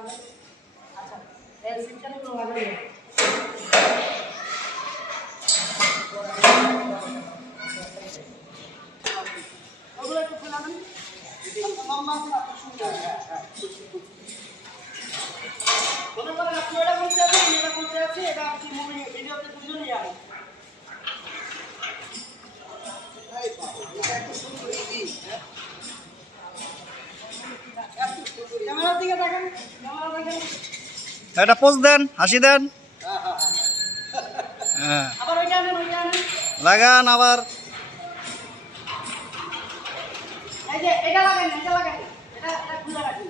আচ্ছা এই সিস্টেমে তো লাগাই ওগুলো একটু ফেলাবেন লম্বা আছে আপনার সুন্দর মনে করেন আপনি এটা বলতে আছেন আমি এটা বলতে আছি এটা আপনি মুভি ভিডিওতে দুজনেই আসেন ক্যামেরার দিকে দেখেন ক্যামেরা দেখেন একটা পোজ দেন, হাসি দেন। হ্যাঁ, আবার ওইটা আনেন লাগান আবার। এই যে এটা লাগান এটা খুলে রাখুন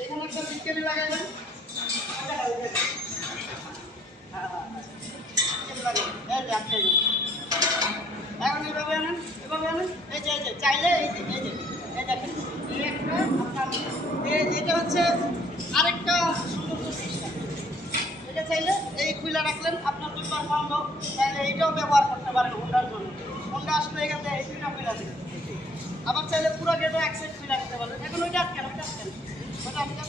এখানে একটা সিস্টেমে লাগাবেন এখন এভাবে আনেন এই যে চাইলে এই যে এই দেখেন এই একটা আপনার এটা হচ্ছে আরেকটা সুন্দর সিস্টেম এটা চাইলে এই খুলে রাখলেন আপনার দুইবার বন্ধ তাহলে এইটাও ব্যবহার করতে পারেন হোন্ডার জন্য হোন্ডা আসলে এখান থেকে এই দুইটা খুলে দেবেন আবার চাইলে পুরো গেটও এক সাইড খুলে রাখতে পারবেন এখন ওইটা আটকেন ওটা আটকেন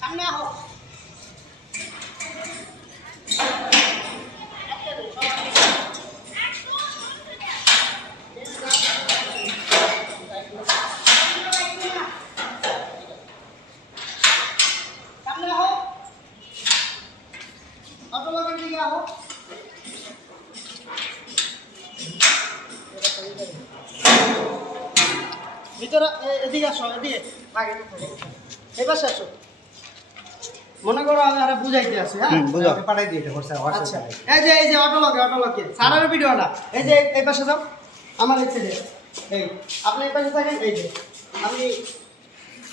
সামনে আহ ভিতরে এদিকে আসো এদিকে আগে এবার আসো মনে করো আমি আরে বুঝাইতে আছি হ্যাঁ বুঝাও। পাঠাই দিই এটা হোয়াটসঅ্যাপ আচ্ছা এই যে অটোলকে সারার ভিডিওটা এই যে এই পাশে যাও আমার এই ছেলে এই আপনি এই পাশে থাকেন এই যে আমি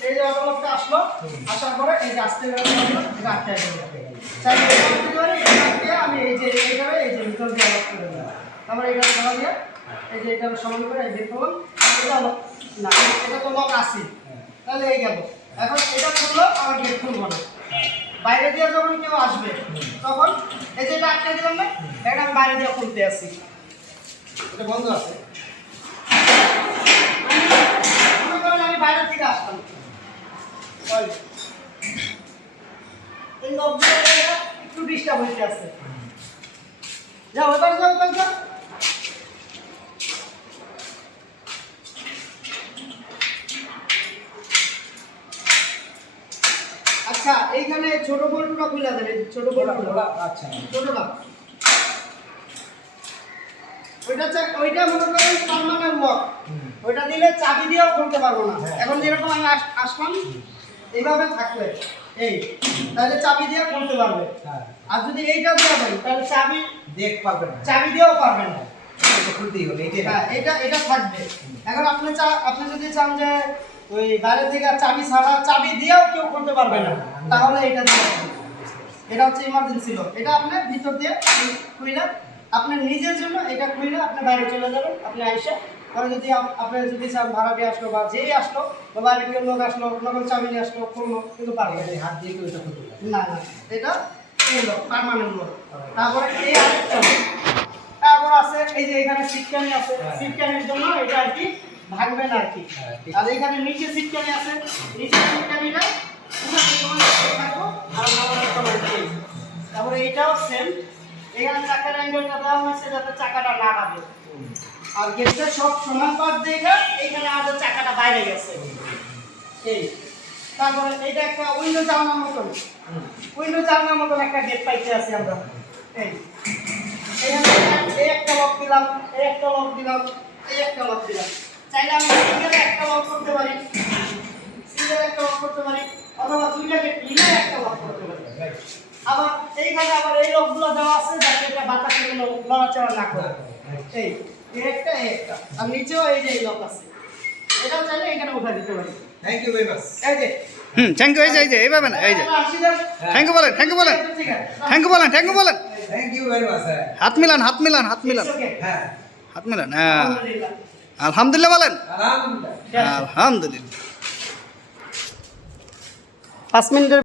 এই যে অটোলকটা আসলো আসার পরে এই যে আসতে গেলে এটা আটকে গেল আমি এই যে এইভাবে এই যে ভিতর দিয়ে লক করে দিলাম তারপরে এটা সরা দিয়ে এই যে এটা সমান করে এই বের করলাম এটা লক না এটা তো লক আছে তাহলে এই গেল এখন এটা খুললো আমার গেট খুলবো না বাইরে দিয়ে যখন কেউ আসবে তখন এই যে এটা আটকে দিলাম না এটা আমি বাইরে দিয়ে খুলতে আসছি এটা বন্ধ আছে মনে করেন আমি বাইরে থেকে আসলাম এই লকগুলো একটু ডিস্টার্ব হইতে আছে যাও ওই পাশে যাও আচ্ছা এইখানে ছোট বল্টুটা খুলে দেবে ছোট বল্টুটা আচ্ছা ছোটটা ওইটা মনে করেন পার্মানেন্ট লক ওইটা দিলে চাবি দিয়েও খুলতে পারবো না এখন যেরকম আমি আসলাম এইভাবে থাকলে এই তাহলে চাবি দিয়ে খুলতে পারবে হ্যাঁ আর যদি এইটা দিয়ে দেন তাহলে চাবি দেখ পারবেন না চাবি দিয়েও পারবেন না এটা খুলতেই হবে এইটাই হ্যাঁ এটা থাকবে এখন আপনি যদি চান যে ওই বাইরে থেকে চাবি ছাড়া চাবি দিয়েও কেউ খুলতে পারবে না তাহলে এটা দিয়ে এটা হচ্ছে ইমার্জেন্সি লক এটা আপনি ভিতর দিয়ে খুইলা আপনার নিজের জন্য এটা খুইলা আপনি বাইরে চলে যাবেন আপনি আইসা পরে যদি আপনি যদি চান ভাড়াটি আসলো বা যেই আসলো বা বাইরে কেউ লোক আসলো নকল চাবি নিয়ে আসলো খুললো কিন্তু পারবে এই হাত দিয়ে কেউ এটা খুলতে পারবে না এটা এই লক পার্মানেন্ট লক তারপরে এই আরেকটা তারপর আছে এই যে এখানে সিটকানি আছে সিটকানির জন্য এটা আর কি ভাঙবে না আর কি আর এখানে নিচে সিটকানি আছে নিচে সিটকানিটা তারপরে এইটাও সেম এখানে চাকার অ্যাঙ্গেলটা দেওয়া হয়েছে যাতে চাকাটা না কাটে আর গেটটা সব সমান পাশ দিয়ে এইখানে আমাদের চাকাটা বাইরে গেছে এই তারপরে এটা একটা উইন্ডো জানানোর মতন একটা গেট পাইতে আছি আমরা এই এখানে এই একটা লক দিলাম এই একটা লক দিলাম এই একটা লক দিলাম চাইলে আমি সিঙ্গেল একটা লক করতে পারি অথবা দুইটা গেট মিলে একটা লক করতে পারি আবার এইখানে আবার এই লকগুলো দেওয়া আছে যাতে এটা বাতাসে কোনো নড়াচড়া না করে এই একটা আর নিচেও এই যে এই লক আছে এটাও চাইলে এখানে উঠা দিতে পারি থ্যাংক ইউ ভেরি মাচ এই যে থ্যাংক ইউ। এই যে এইভাবে না, এই যে থ্যাংক ইউ বলেন, থ্যাংক ইউ বলেন, থ্যাংক ইউ বলেন, থ্যাংক ইউ বলেন। থ্যাংক ইউ ভেরি মাচ হাত মিলান, হাত মিলান, হাত মিলান, হ্যাঁ হাত মিলান। হ্যাঁ, আলহামদুলিল্লাহ বলেন। আলহামদুলিল্লাহ আলহামদুলিল্লাহ। 5 মিনিটের